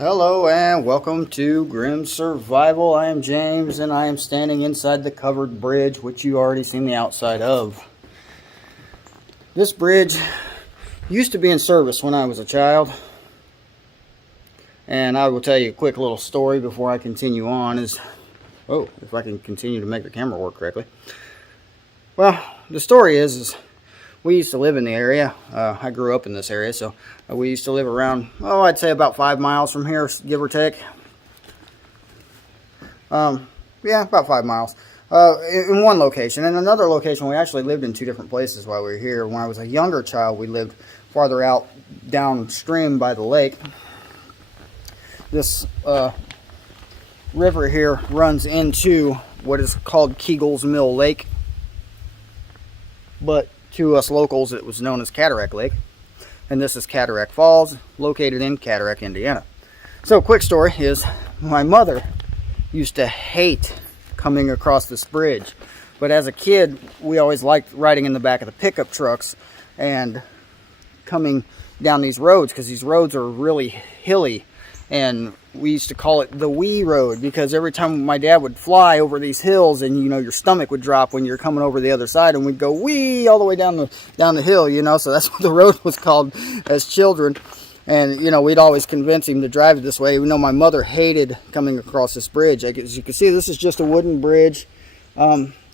Hello and welcome to Grim Survival. I am James and I am standing inside the covered bridge, which you already seen the outside of. This bridge used to be in service when I was a child, and I will tell you a quick little story before I continue on. If I can continue to make the camera work correctly. Well, the story is we used to live in the area. I grew up in this area, so we used to live around, I'd say about 5 miles from here, give or take. Yeah, about 5 miles. In one location. In another location, we actually lived in two different places while we were here. When I was a younger child, we lived farther out downstream by the lake. This river here runs into what is called Kegel's Mill Lake, but to us locals it was known as Cataract Lake, and this is Cataract Falls, located in Cataract, Indiana. So quick story is my mother used to hate coming across this bridge, but as a kid we always liked riding in the back of the pickup trucks and coming down these roads, because these roads are really hilly, and we used to call it the wee road, because every time my dad would fly over these hills, and your stomach would drop when you're coming over the other side, and we'd go wee all the way down the hill, so that's what the road was called as children. And we'd always convince him to drive it this way, even though my mother hated coming across this bridge. As you can see, this is just a wooden bridge.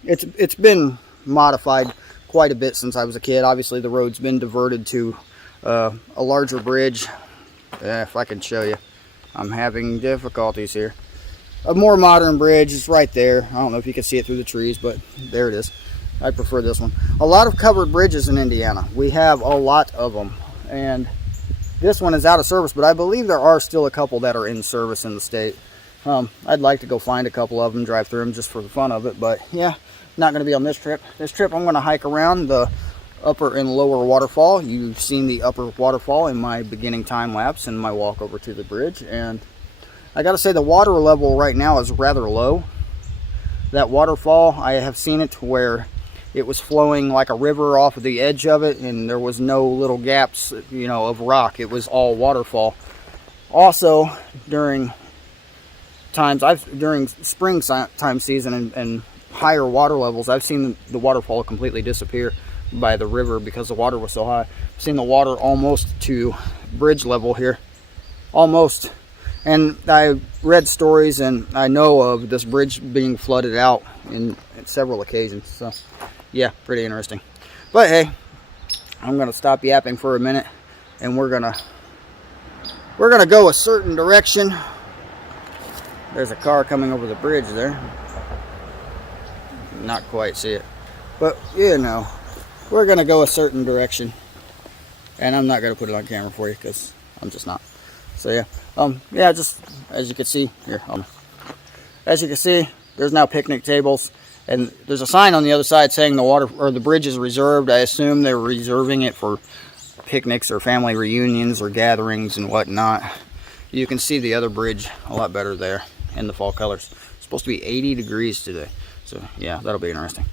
It's been modified quite a bit since I was a kid. Obviously the road's been diverted to a larger bridge. If I can show you, I'm having difficulties here. A more modern bridge is right there. I don't know if you can see it through the trees, but there it is. I prefer this one. A lot of covered bridges in Indiana. We have a lot of them, and this one is out of service, but I believe there are still a couple that are in service in the state. I'd like to go find a couple of them, drive through them just for the fun of it, but yeah, not going to be on this trip. This trip I'm going to hike around the upper and lower waterfall. You've seen the upper waterfall in my beginning time lapse and my walk over to the bridge, and I gotta say the water level right now is rather low. That waterfall, I have seen it where it was flowing like a river off of the edge of it, and there was no little gaps of rock. It was all waterfall. Also during springtime season and higher water levels, I've seen the waterfall completely disappear by the river because the water was so high. I've seen the water almost to bridge level here, almost. And I read stories and I know of this bridge being flooded out in several occasions. So yeah, pretty interesting. But hey, I'm gonna stop yapping for a minute, and we're gonna go a certain direction. There's a car coming over the bridge there. Not quite see it, but we're gonna go a certain direction, and I'm not gonna put it on camera for you because I'm just not. So yeah, just as you can see here, as you can see, there's now picnic tables, and there's a sign on the other side saying the bridge is reserved. I assume they're reserving it for picnics or family reunions or gatherings and whatnot. You can see the other bridge a lot better there in the fall colors. It's supposed to be 80 degrees today, so yeah, that'll be interesting.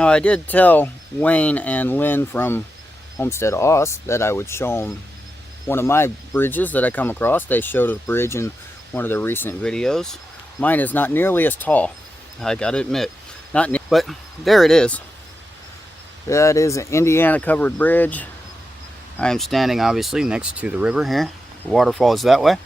Now, I did tell Wayne and Lynn from Homestead Oz that I would show them one of my bridges that I come across. They showed a bridge in one of their recent videos. Mine is not nearly as tall, I gotta admit. But there it is. That is an Indiana covered bridge. I am standing obviously next to the river here. The waterfall is that way.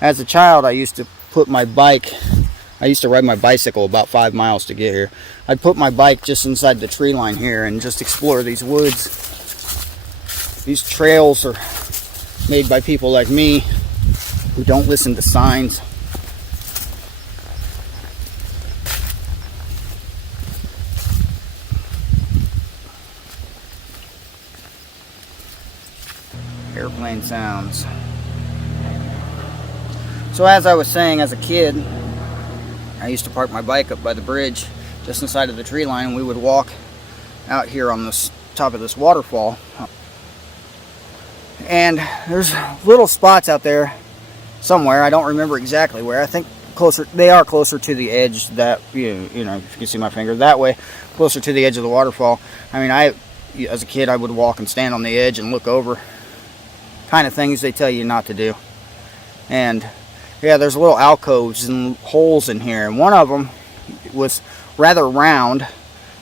As a child, I used to ride my bicycle about 5 miles to get here. I'd put my bike just inside the tree line here and just explore these woods. These trails are made by people like me who don't listen to signs. Airplane sounds. So as I was saying, as a kid, I used to park my bike up by the bridge just inside of the tree line, and we would walk out here on this top of this waterfall. And there's little spots out there somewhere, I don't remember exactly where. I think they are closer to the edge, that you know, if you can see my finger that way, closer to the edge of the waterfall. I mean, as a kid, I would walk and stand on the edge and look over, kind of things they tell you not to do. And yeah, there's little alcoves and holes in here, and one of them was rather round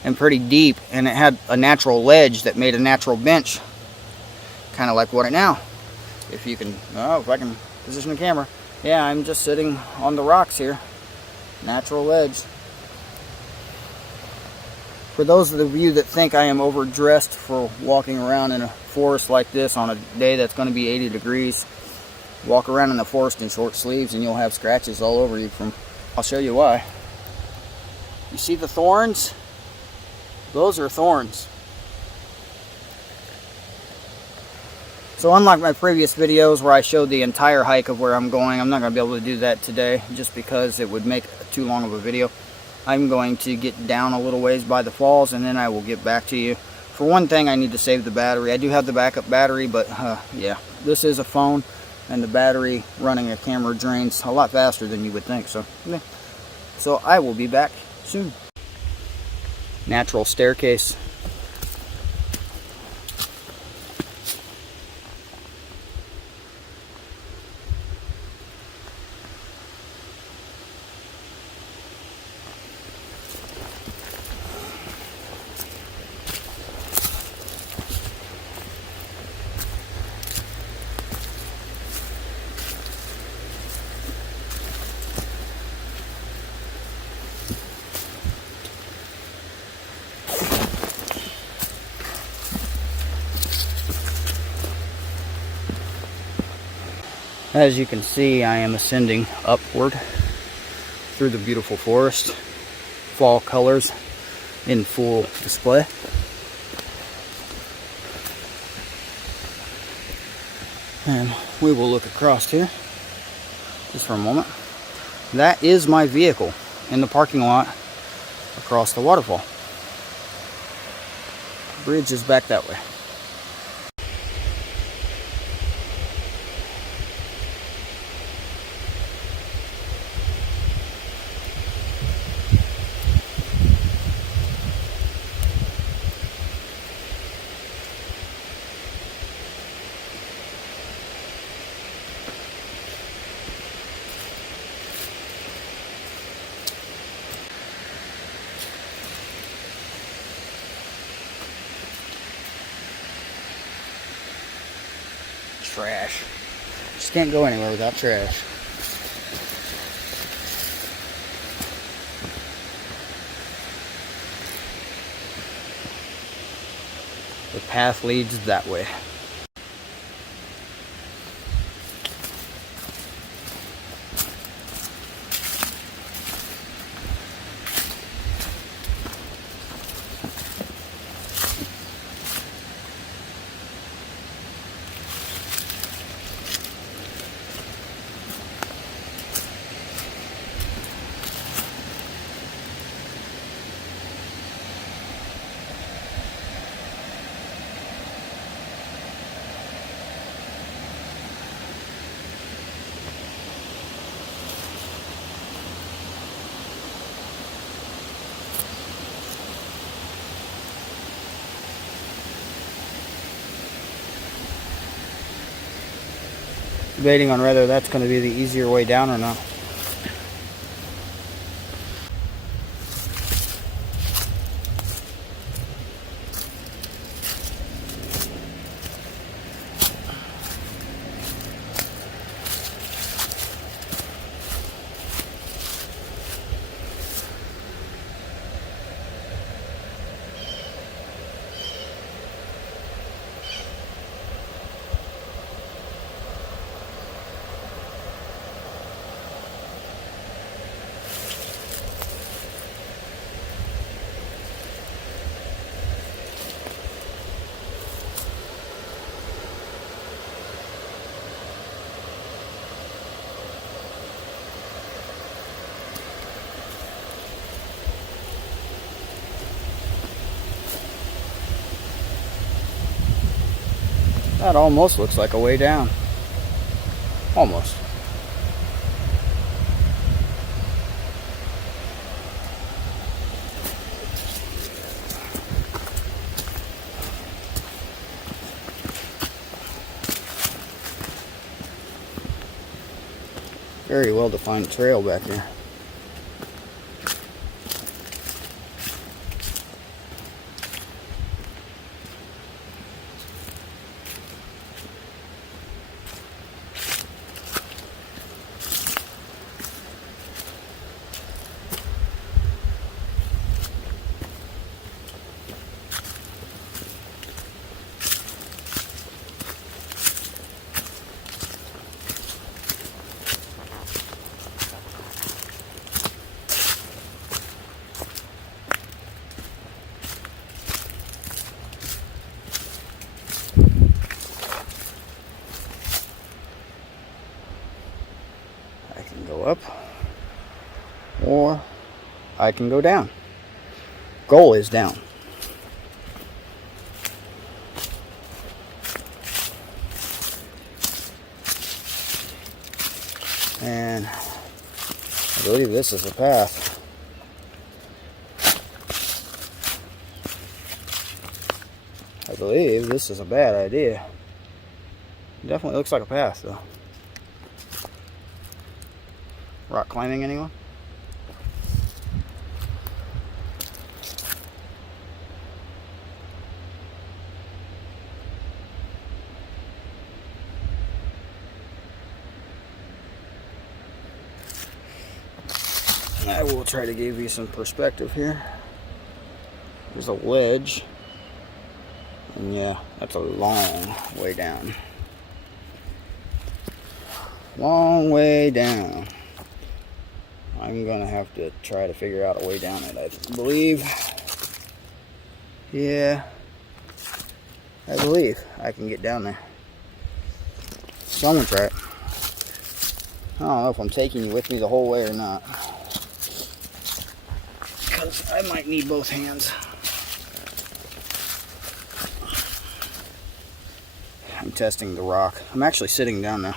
and pretty deep, and it had a natural ledge that made a natural bench, kind of like what I now. If I can position the camera. Yeah, I'm just sitting on the rocks here. Natural ledge. For those of you that think I am overdressed for walking around in a forest like this on a day that's going to be 80 degrees, walk around in the forest in short sleeves and you'll have scratches all over you. I'll show you why. You see the thorns? Those are thorns. So unlike my previous videos where I showed the entire hike of where I'm going, I'm not going to be able to do that today just because it would make too long of a video. I'm going to get down a little ways by the falls and then I will get back to you. For one thing, I need to save the battery. I do have the backup battery, but yeah, this is a phone, and the battery running a camera drains a lot faster than you would think. So I will be back soon. Natural staircase. As you can see, I am ascending upward through the beautiful forest. Fall colors in full display. And we will look across here just for a moment. That is my vehicle in the parking lot across the waterfall. The bridge is back that way. Trash. Just can't go anywhere without trash. The path leads that way. Debating on whether that's going to be the easier way down or not. That almost looks like a way down. Almost. Very well defined trail back here. Go up, or I can go down. Goal is down. And I believe this is a path. I believe this is a bad idea. It definitely looks like a path though. Rock climbing, anyone? I will try to give you some perspective here. There's a ledge. And yeah, that's a long way down. Long way down. I'm gonna have to try to figure out a way down it, I believe. Yeah, I believe I can get down there. So I'm gonna try it. I don't know if I'm taking you with me the whole way or not, because I might need both hands. I'm testing the rock. I'm actually sitting down now.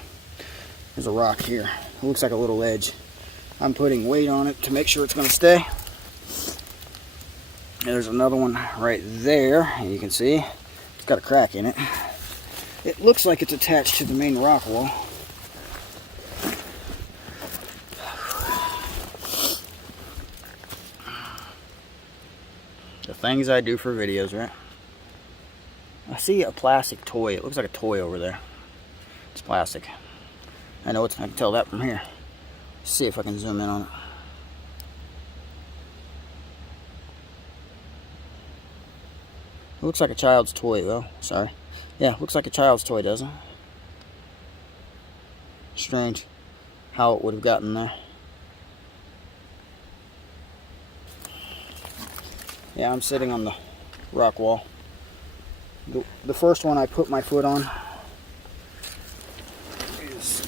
There's a rock here. It looks like a little ledge. I'm putting weight on it to make sure it's going to stay. And there's another one right there. And you can see it's got a crack in it. It looks like it's attached to the main rock wall. The things I do for videos, right? I see a plastic toy. It looks like a toy over there. It's plastic. I know it's, I can tell that from here. See if I can zoom in on it. It looks like a child's toy though. Sorry. Yeah, looks like a child's toy, doesn't it? Strange how it would have gotten there. Yeah, I'm sitting on the rock wall. The first one I put my foot on is,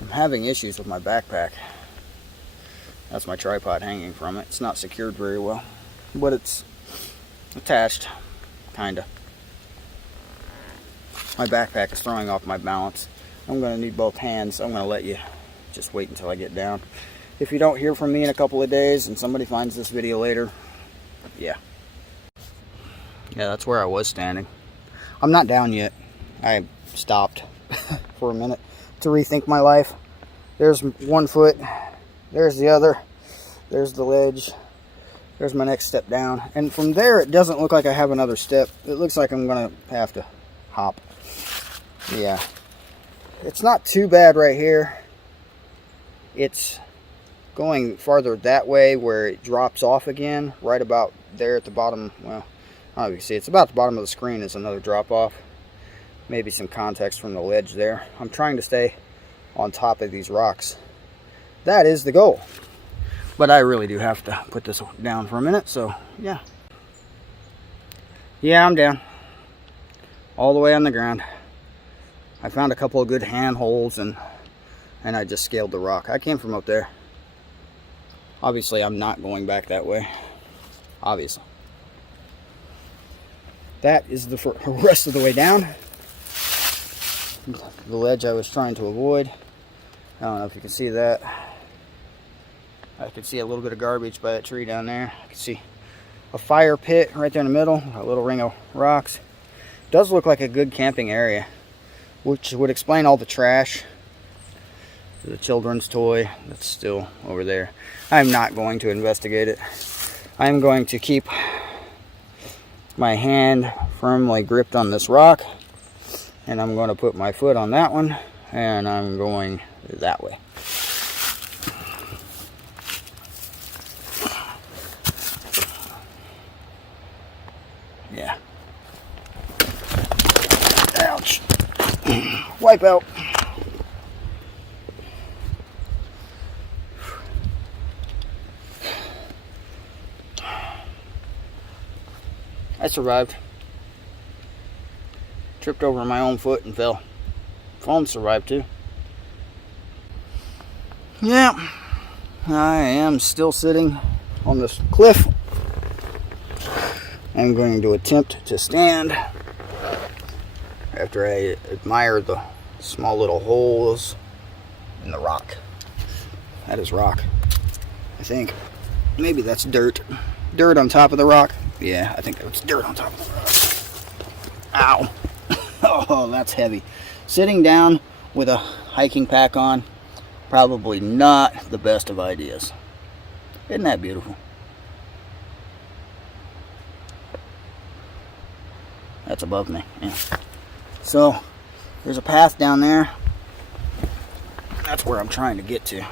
I'm having issues with my backpack. That's my tripod hanging from it. It's not secured very well, but it's attached, kinda. My backpack is throwing off my balance. I'm gonna need both hands. I'm gonna let you just wait until I get down. If you don't hear from me in a couple of days and somebody finds this video later, yeah, that's where I was standing. I'm not down yet. I stopped for a minute to rethink my life. There's one foot, there's the other, there's the ledge, there's my next step down, and from there it doesn't look like I have another step. It looks like I'm gonna have to hop. Yeah, it's not too bad right here. It's going farther that way where it drops off again, right about there at the bottom. Well, I don't know if you can see, it's about the bottom of the screen is another drop off. Maybe some context from the ledge there. I'm trying to stay on top of these rocks. That is the goal. But I really do have to put this down for a minute, so yeah. Yeah, I'm down. All the way on the ground. I found a couple of good handholds and I just scaled the rock. I came from up there. Obviously, I'm not going back that way. Obviously. That is the rest of the way down. The ledge I was trying to avoid. I don't know if you can see that. I can see a little bit of garbage by that tree down there. I can see a fire pit right there in the middle, a little ring of rocks. It does look like a good camping area, which would explain all the trash. The children's toy that's still over there. I'm not going to investigate it. I'm going to keep my hand firmly gripped on this rock, and I'm going to put my foot on that one, and I'm going that way. Yeah. Ouch. Wipe out. I survived. Tripped over my own foot and fell. Phone survived too. Yeah, I am still sitting on this cliff. I'm going to attempt to stand after I admire the small little holes in the rock. That is rock, I think. Maybe that's dirt. Dirt on top of the rock. Yeah, I think that's dirt on top of the rock. Ow. Oh, that's heavy. Sitting down with a hiking pack on, probably not the best of ideas. Isn't that beautiful? That's above me. Yeah. So, there's a path down there. That's where I'm trying to get to.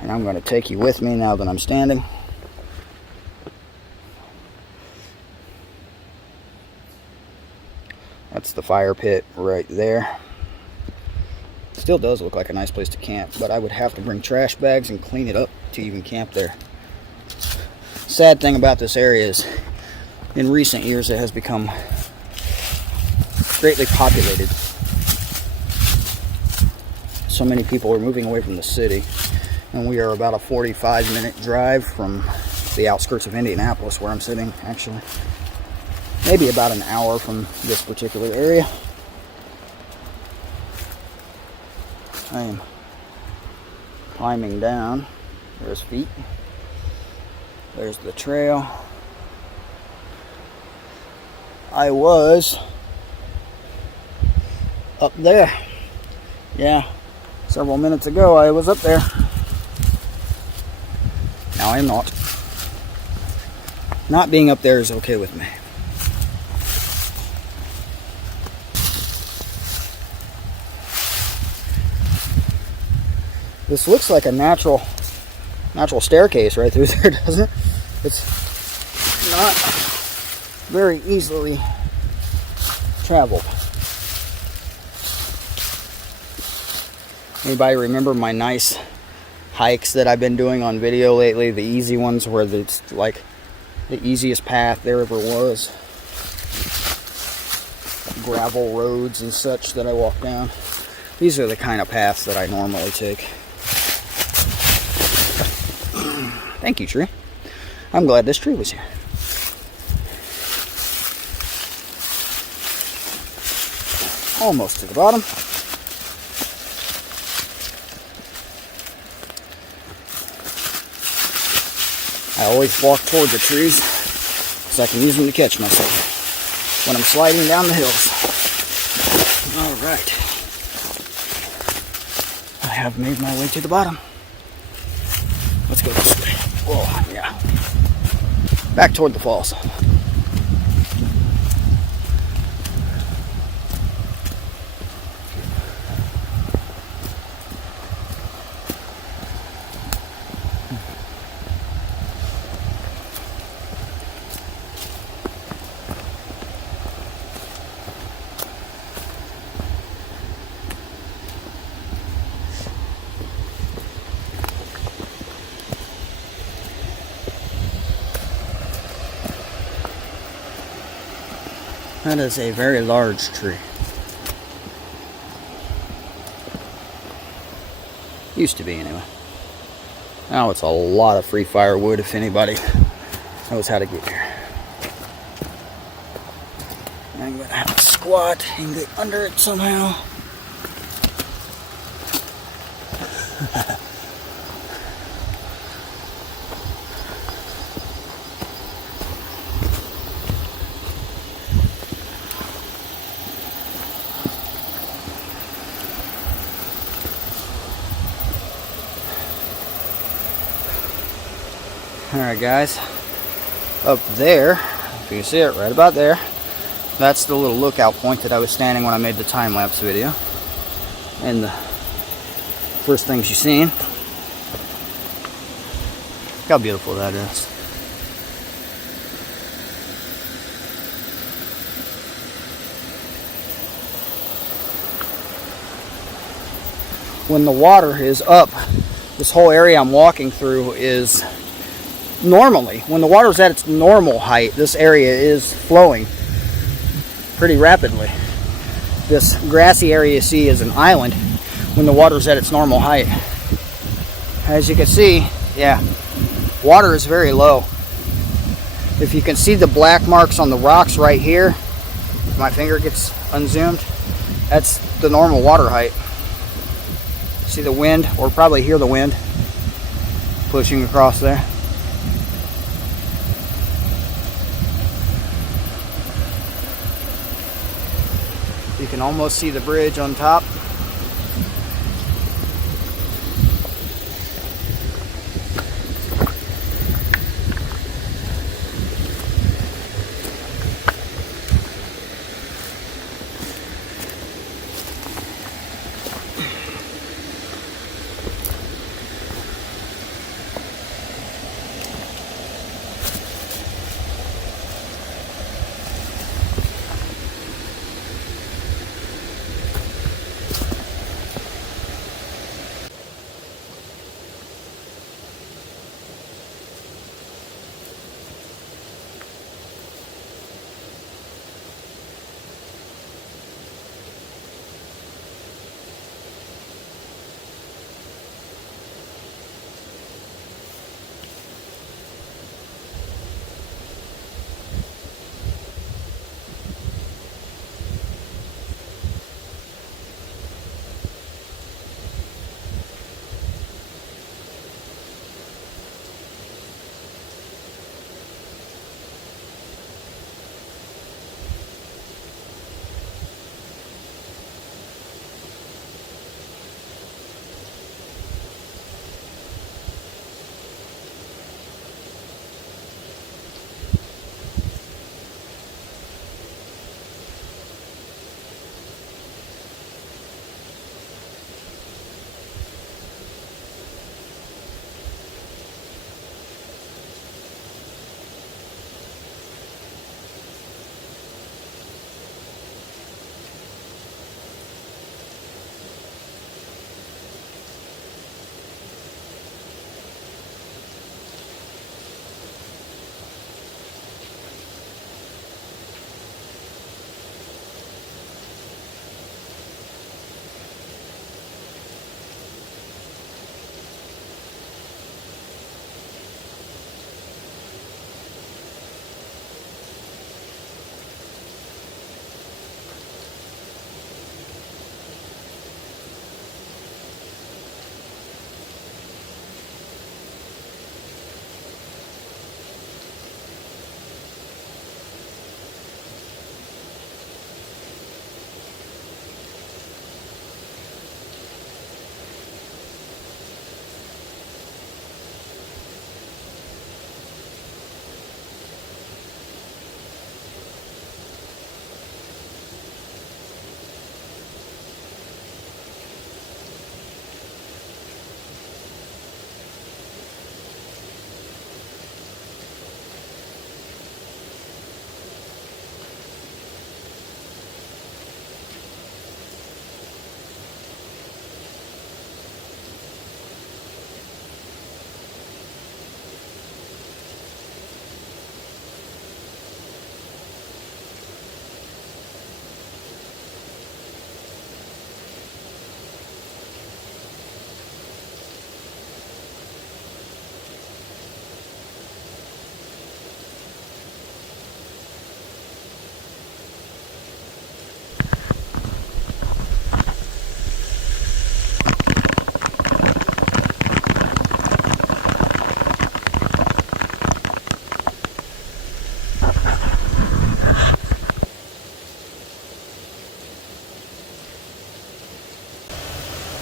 And I'm going to take you with me now that I'm standing. That's the fire pit right there. Still does look like a nice place to camp, but I would have to bring trash bags and clean it up to even camp there. Sad thing about this area is, in recent years, it has become greatly populated. So many people are moving away from the city, and we are about a 45-minute drive from the outskirts of Indianapolis, where I'm sitting, actually. Maybe about an hour from this particular area. I am climbing down. There's feet. There's the trail. I was up there. Yeah, several minutes ago I was up there. Now I am not. Not being up there is okay with me. This looks like a natural staircase right through there, doesn't it? It's not very easily traveled. Anybody remember my nice hikes that I've been doing on video lately? The easy ones where it's like the easiest path there ever was. Gravel roads and such that I walk down. These are the kind of paths that I normally take. Thank you, tree. I'm glad this tree was here. Almost to the bottom. I always walk toward the trees so I can use them to catch myself when I'm sliding down the hills. All right. I have made my way to the bottom. Let's go this way. Oh, yeah. Back toward the falls. That is a very large tree. Used to be, anyway. Now it's a lot of free firewood if anybody knows how to get here. I'm gonna have to squat and get under it somehow. Alright guys, up there, if you can see it right about there, that's the little lookout point that I was standing when I made the time-lapse video. And the first things you've seen, look how beautiful that is. When the water is up, this whole area I'm walking through is normally, when the water is at its normal height, this area is flowing pretty rapidly. This grassy area you see is an island when the water is at its normal height. As you can see, yeah, water is very low. If you can see the black marks on the rocks right here, my finger gets unzoomed, that's the normal water height. See the wind, or probably hear the wind pushing across there. You can almost see the bridge on top.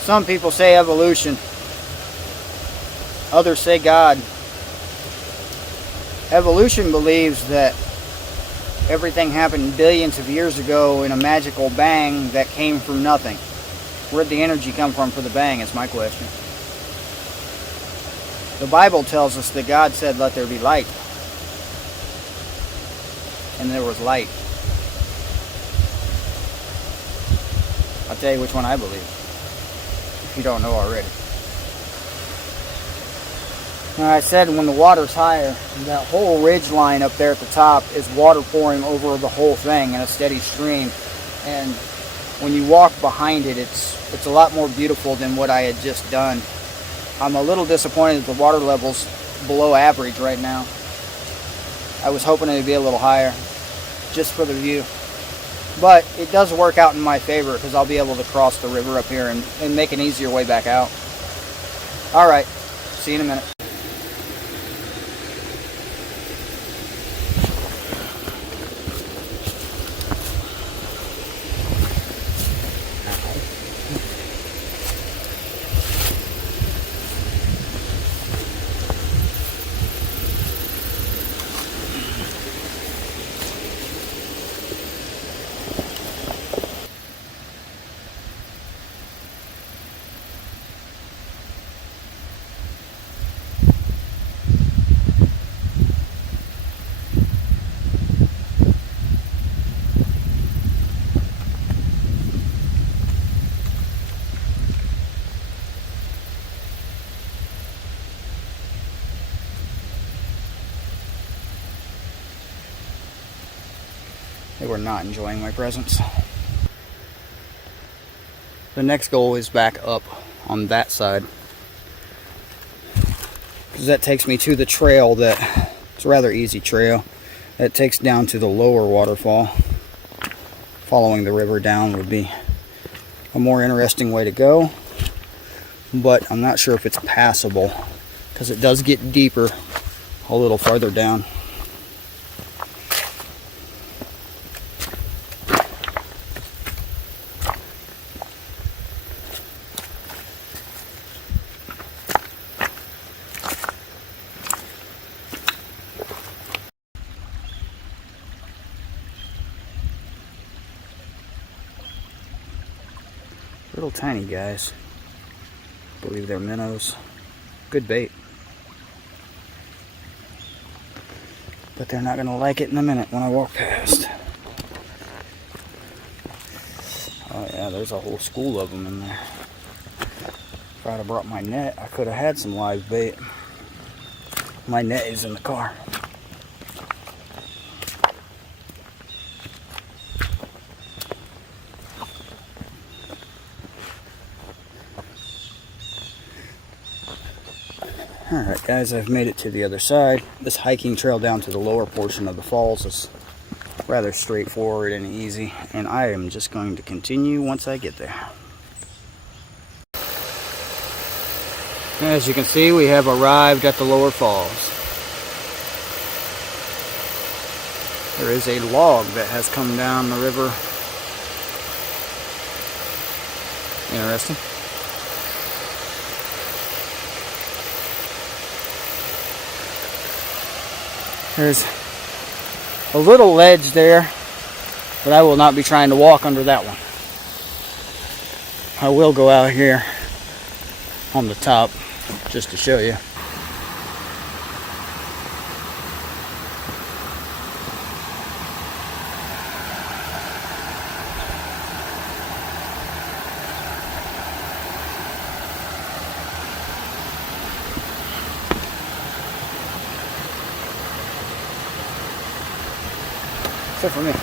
Some people say evolution. Others say God. Evolution believes that everything happened billions of years ago in a magical bang that came from nothing. Where'd the energy come from for the bang is my question. The Bible tells us that God said, "Let there be light." And there was light. I'll tell you which one I believe, if you don't know already. Now, I said when the water's higher, that whole ridge line up there at the top is water pouring over the whole thing in a steady stream. And when you walk behind it, it's a lot more beautiful than what I had just done. I'm a little disappointed that the water level's below average right now. I was hoping it would be a little higher, just for the view. But it does work out in my favor because I'll be able to cross the river up here and make an easier way back out. Alright, see you in a minute. They were not enjoying my presence. The next goal is back up on that side, because that takes me to the trail it's a rather easy trail that takes down to the lower waterfall. Following the river down would be a more interesting way to go, but I'm not sure if it's passable because it does get deeper a little farther down. Little tiny guys. I believe they're minnows. Good bait. But they're not going to like it in a minute when I walk past. Oh yeah, there's a whole school of them in there. If I'd have brought my net, I could have had some live bait. My net is in the car. Alright guys, I've made it to the other side. This hiking trail down to the lower portion of the falls is rather straightforward and easy, and I am just going to continue once I get there. As you can see, we have arrived at the lower falls. There is a log that has come down the river. Interesting. There's a little ledge there, but I will not be trying to walk under that one. I will go out here on the top just to show you. Except for me.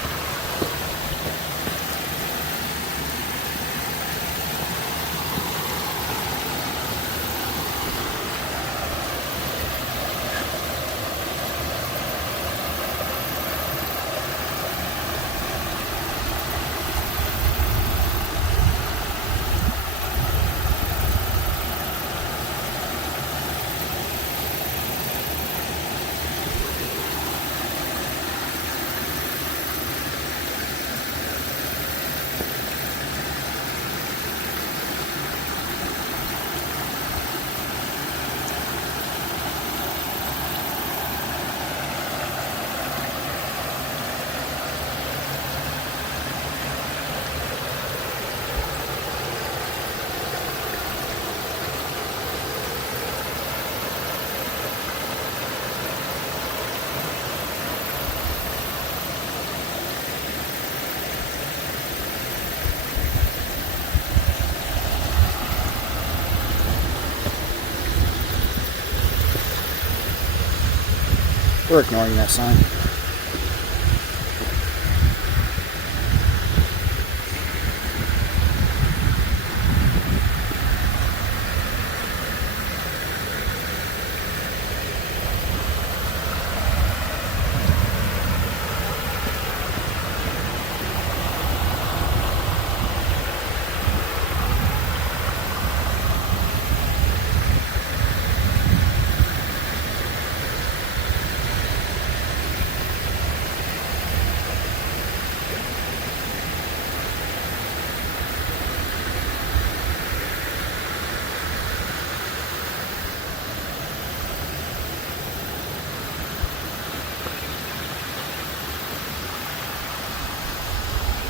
We're ignoring that sign.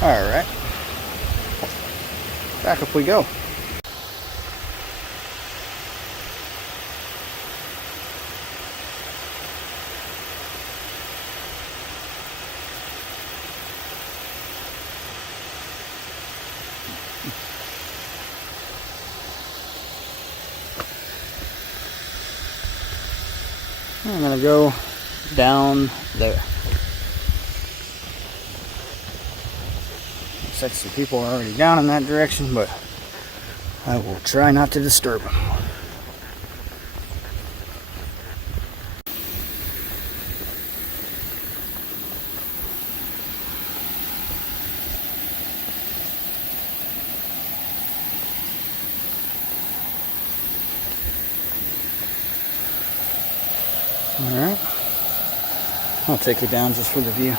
Alright, back up we go. I'm going to go down there. Looks like some people are already down in that direction, but I will try not to disturb them. Alright, I'll take you down just for the view.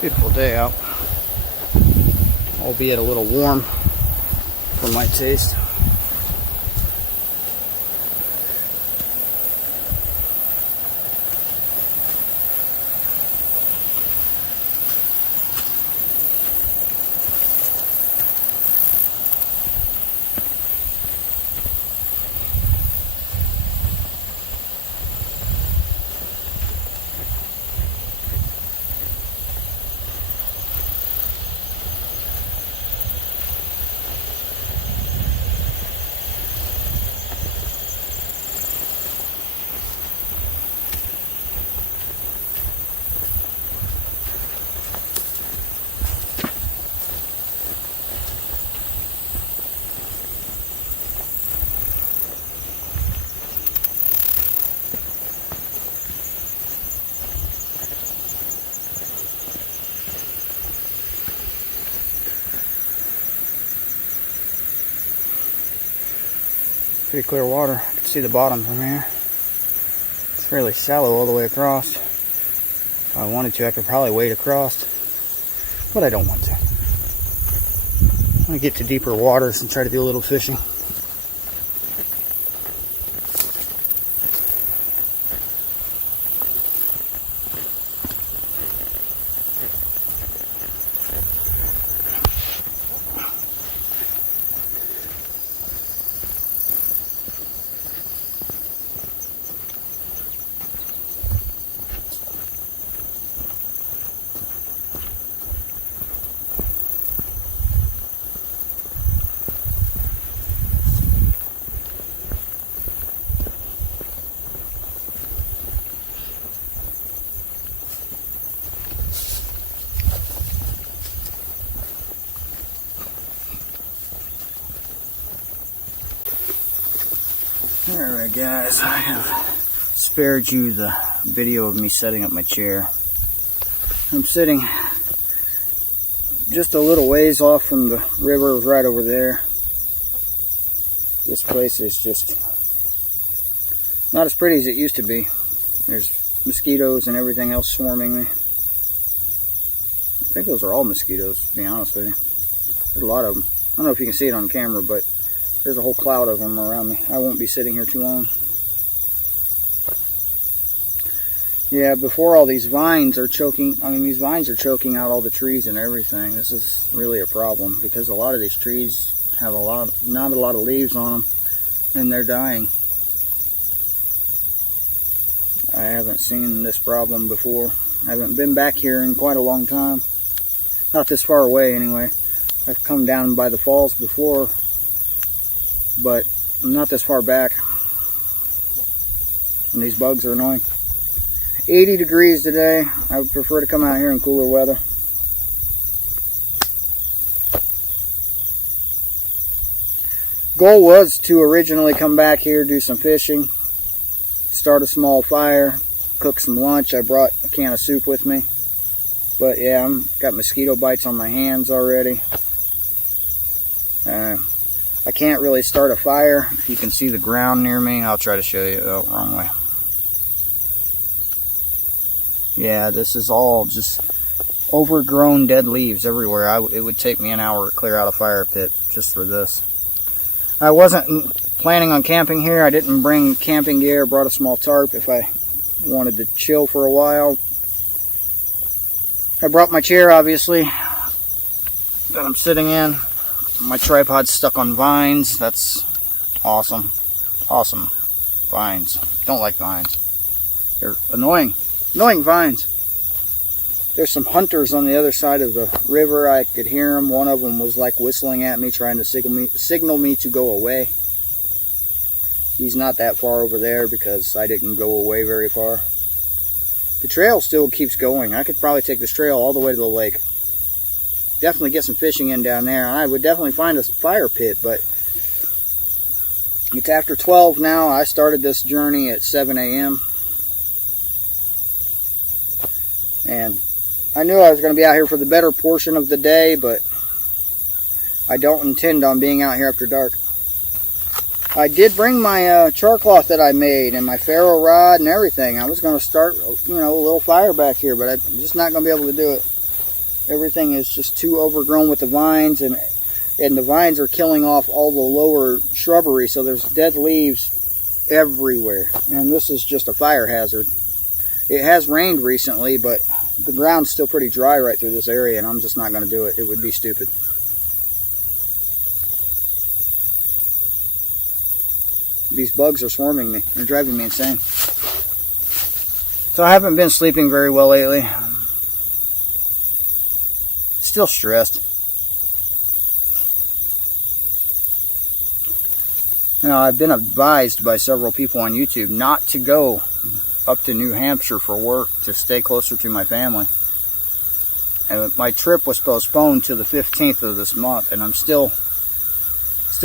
Beautiful day out, albeit a little warm for my taste. Pretty clear water. You can see the bottom from here. It's fairly shallow all the way across. If I wanted to, I could probably wade across, but I don't want to. I'm going to get to deeper waters and try to do a little fishing. Alright guys, I have spared you the video of me setting up my chair. I'm sitting just a little ways off from the river, right over there. This place is just not as pretty as it used to be. There's mosquitoes and everything else swarming me. I think those are all mosquitoes, to be honest with you. There's a lot of them. I don't know if you can see it on camera, but there's a whole cloud of them around me. I won't be sitting here too long. Yeah, before all these vines are choking, these vines are choking out all the trees and everything. This is really a problem because a lot of these trees have not a lot of leaves on them, and they're dying. I haven't seen this problem before. I haven't been back here in quite a long time. Not this far away anyway. I've come down by the falls before, but I'm not this far back. And these bugs are annoying. 80 degrees today. I would prefer to come out here in cooler weather. Goal was to originally come back here, do some fishing, start a small fire, cook some lunch. I brought a can of soup with me. But yeah, I've got mosquito bites on my hands already. I can't really start a fire. If you can see the ground near me, I'll try to show you. Oh, wrong way. Yeah, this is all just overgrown dead leaves everywhere. It would take me an hour to clear out a fire pit just for this. I wasn't planning on camping here. I didn't bring camping gear. Brought a small tarp if I wanted to chill for a while. I brought my chair, obviously, that I'm sitting in. My tripod's stuck on vines. That's awesome. Awesome. Vines. Don't like vines. They're annoying. Annoying vines. There's some hunters on the other side of the river. I could hear them. One of them was like whistling at me, trying to signal me to go away. He's not that far over there because I didn't go away very far. The trail still keeps going. I could probably take this trail all the way to the lake. Definitely get some fishing in down there. I would definitely find a fire pit, but it's after 12 now. I started this journey at 7 a.m. And I knew I was going to be out here for the better portion of the day, but I don't intend on being out here after dark. I did bring my char cloth that I made and my ferro rod and everything. I was going to start, a little fire back here, but I'm just not going to be able to do it. Everything is just too overgrown with the vines, and the vines are killing off all the lower shrubbery, so there's dead leaves everywhere. And this is just a fire hazard. It has rained recently, but the ground's still pretty dry right through this area, and I'm just not going to do it. It would be stupid. These bugs are swarming me. They're driving me insane. So I haven't been sleeping very well lately. Still stressed. Now, I've been advised by several people on YouTube not to go up to New Hampshire for work, to stay closer to my family. And my trip was postponed to the 15th of this month, and I'm still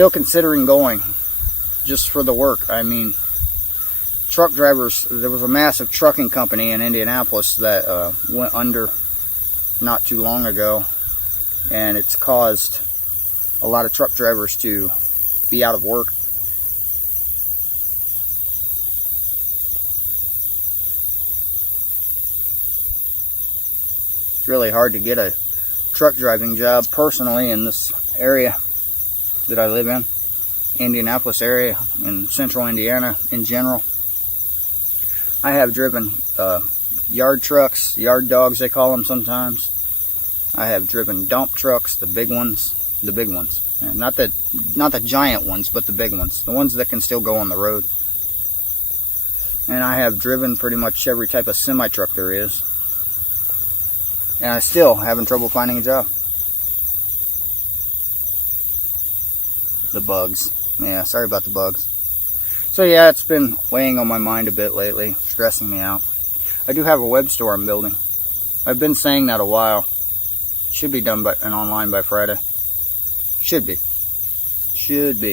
considering going just for the work. I mean, truck drivers, there was a massive trucking company in Indianapolis that went under not too long ago, and it's caused a lot of truck drivers to be out of work. It's really hard to get a truck driving job personally in this area that I live in, Indianapolis area, in central Indiana in general. I have driven yard trucks, yard dogs they call them sometimes. I have driven dump trucks, the big ones. Yeah, not the giant ones, but the big ones, the ones that can still go on the road. And I have driven pretty much every type of semi-truck there is. And I'm still having trouble finding a job. The bugs. Yeah, sorry about the bugs. So yeah, it's been weighing on my mind a bit lately, stressing me out. I do have a web store I'm building. I've been saying that a while. Should be done and online by Friday. Should be.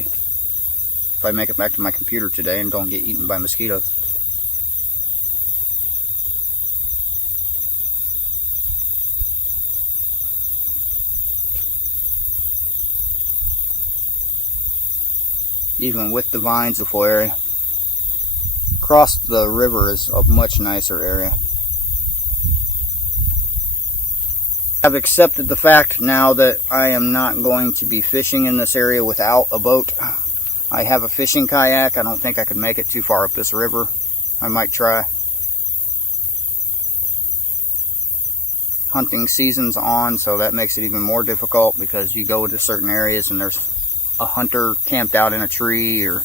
If I make it back to my computer today and don't get eaten by mosquitoes. even with the vines, the full area. Across the river is a much nicer area. I've accepted the fact now that I am not going to be fishing in this area without a boat. I have a fishing kayak. I don't think I could make it too far up this river. I might try. Hunting season's on, so that makes it even more difficult because you go into certain areas and there's a hunter camped out in a tree or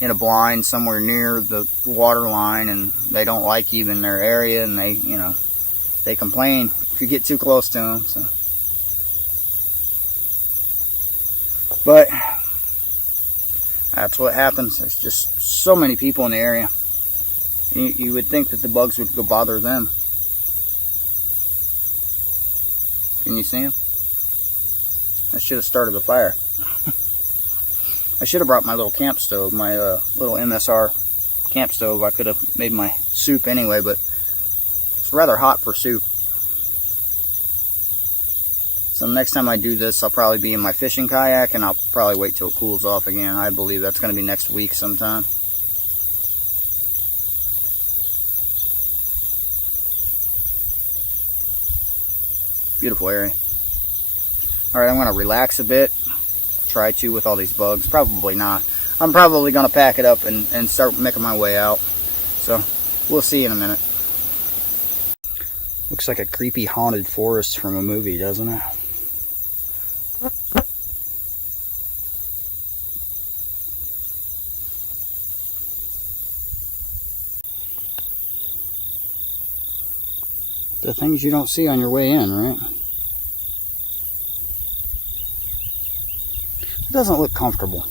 in a blind somewhere near the water line, and they don't like you in their area, and they, you know, they complain if you get too close to them. So, but that's what happens. There's just so many people in the area. You would think that the bugs would go bother them. Can you see them? I should have started a fire. I should have brought my little camp stove, my little MSR camp stove. I could have made my soup anyway, but it's rather hot for soup. So next time I do this, I'll probably be in my fishing kayak, and I'll probably wait till it cools off again. I believe that's going to be next week sometime. Beautiful area. Alright, I'm going to relax a bit. Try to with all these bugs. Probably not. I'm probably going to pack it up and start making my way out. So, we'll see in a minute. Looks like a creepy haunted forest from a movie, doesn't it? The things you don't see on your way in, right? It doesn't look comfortable.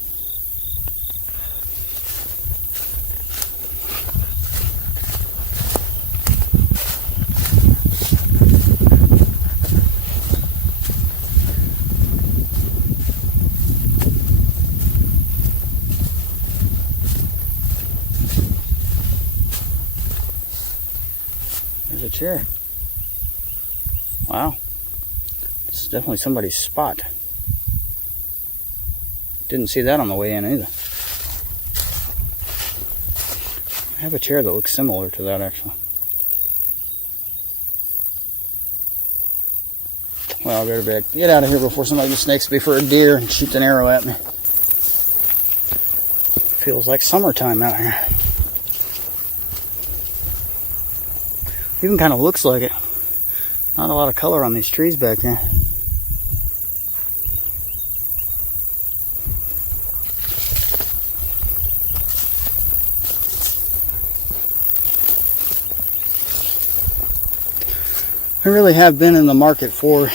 There's a chair. Wow, this is definitely somebody's spot. Didn't see that on the way in either. I have a chair that looks similar to that actually. Well, I better get out of here before somebody mistakes me for a deer and shoots an arrow at me. Feels like summertime out here. Even kind of looks like it. Not a lot of color on these trees back here. I really have been in the market for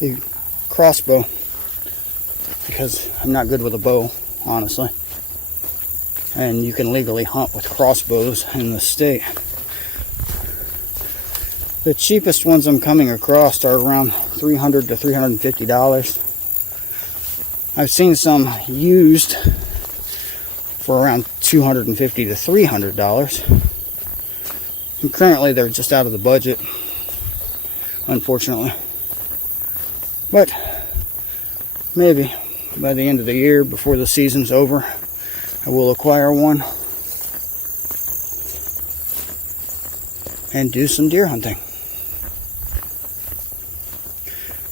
a crossbow because I'm not good with a bow, honestly. And you can legally hunt with crossbows in the state. The cheapest ones I'm coming across are around $300 to $350. I've seen some used for around $250 to $300. And currently they're just out of the budget, unfortunately. But maybe by the end of the year, before the season's over, I will acquire one and do some deer hunting.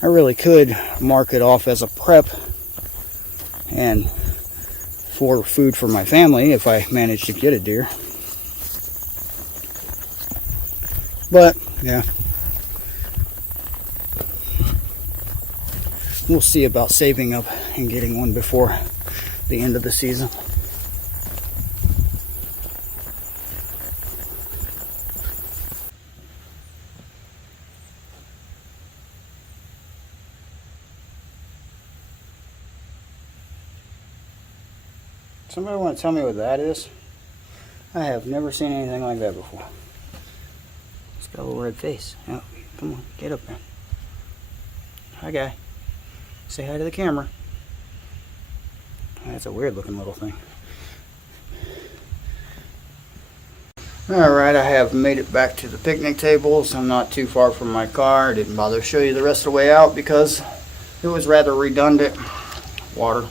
I really could mark it off as a prep and for food for my family if I manage to get a deer. But, yeah. We'll see about saving up and getting one before the end of the season. Somebody want to tell me what that is? I have never seen anything like that before. It's got a little red face. Oh, come on, get up there. Hi, guy. Say hi to the camera. That's a weird looking little thing. Alright, I have made it back to the picnic tables. I'm not too far from my car. I didn't bother to show you the rest of the way out because it was rather redundant. Water.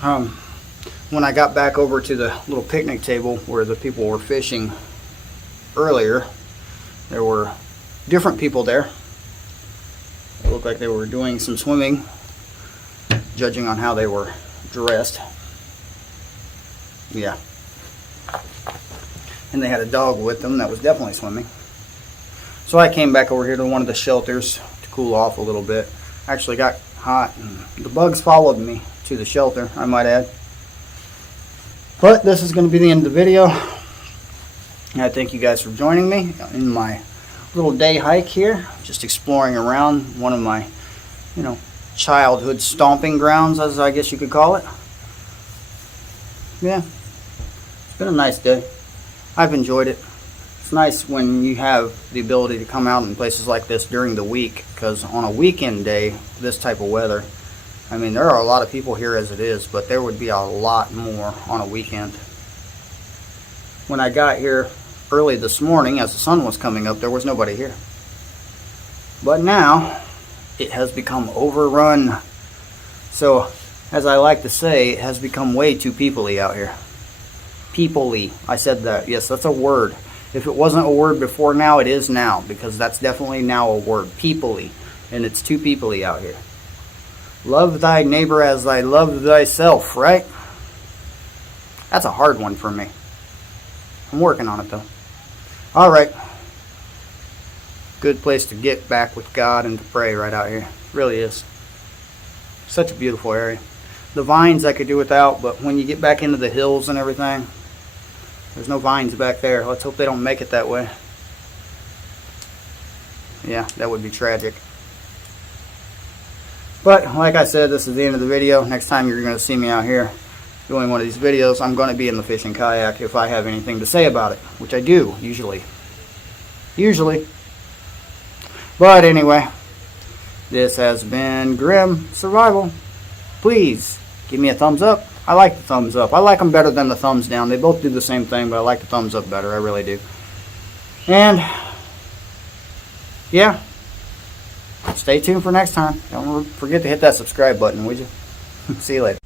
When I got back over to the little picnic table where the people were fishing earlier, there were different people there. It looked like they were doing some swimming, judging on how they were dressed. Yeah. And they had a dog with them that was definitely swimming. So I came back over here to one of the shelters to cool off a little bit. Actually got hot and the bugs followed me to the shelter, I might add. But this is going to be the end of the video. I thank you guys for joining me in my little day hike here, just exploring around one of my, childhood stomping grounds, as I guess you could call it. Yeah, it's been a nice day. I've enjoyed it. It's nice when you have the ability to come out in places like this during the week, because on a weekend day, this type of weather, I mean, there are a lot of people here as it is, but there would be a lot more on a weekend. When I got here early this morning, as the sun was coming up, there was nobody here. But now, it has become overrun. So, as I like to say, it has become way too people-y out here. People-y. I said that. Yes, that's a word. If it wasn't a word before now, it is now, because that's definitely now a word. People-y. And it's too people-y out here. Love thy neighbor as thy love thyself, right? That's a hard one for me. I'm working on it, though. Alright. Good place to get back with God and to pray right out here. It really is. Such a beautiful area. The vines I could do without, but when you get back into the hills and everything, there's no vines back there. Let's hope they don't make it that way. Yeah, that would be tragic. But, like I said, this is the end of the video. Next time you're going to see me out here doing one of these videos, I'm going to be in the fishing kayak if I have anything to say about it, which I do, usually. But anyway, this has been Grim Survival. Please, give me a thumbs up. I like the thumbs up. I like them better than the thumbs down. They both do the same thing, but I like the thumbs up better. I really do. And, yeah. Stay tuned for next time. Don't forget to hit that subscribe button, would you? See you later.